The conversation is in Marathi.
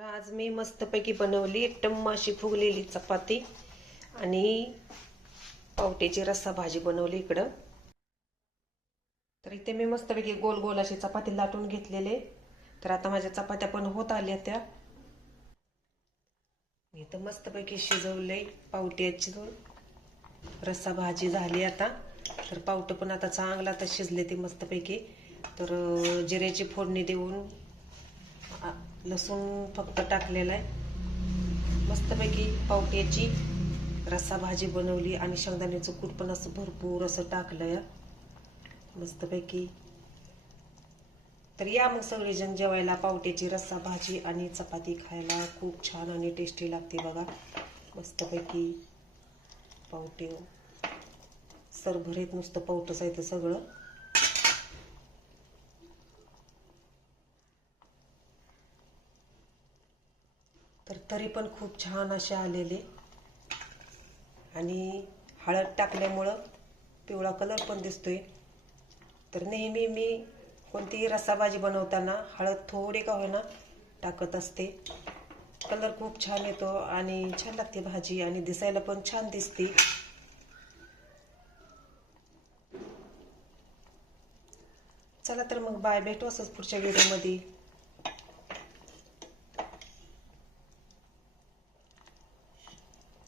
तर आज मी मस्तपैकी बनवली टम्म अशी फुगलेली चपाती आणि पावट्याची रस्सा भाजी बनवली इकडं. तर इथे मी मस्तपैकी गोल गोल अशी चपाती लाटून घेतलेले. तर आता माझ्या चपात्या पण होत आल्या त्या. मी तर मस्तपैकी शिजवले पावट्याची रस्सा भाजी झाली आता. तर पावटं पण आता चांगला आता शिजले ते मस्तपैकी. तर जिऱ्याची फोडणी देऊन लसूण फक्त टाकलेला आहे. मस्तपैकी पावट्याची रस्सा भाजी बनवली आणि शेंगदाण्याचं कूट पण असं भरपूर असं टाकलंय मस्तपैकी. तर या मग सगळेजण जेवायला पावट्याची रस्सा भाजी आणि चपाती खायला खूप छान आणि टेस्टी लागते बघा. मस्तपैकी पावटे सरभरीत नुसतं पावटंच आहे सगळं. तर तरी पण खूप छान असे आलेले आणि हळद टाकल्यामुळं पिवळा कलर पण दिसतोय. तर नेहमी मी कोणतीही रस्सा भाजी बनवताना हळद थोडी का होईना टाकत असते. कलर खूप छान येतो आणि छान लागते भाजी आणि दिसायला पण छान दिसते. चला तर मग बाय, भेटू असंच पुढच्या व्हिडिओमध्ये.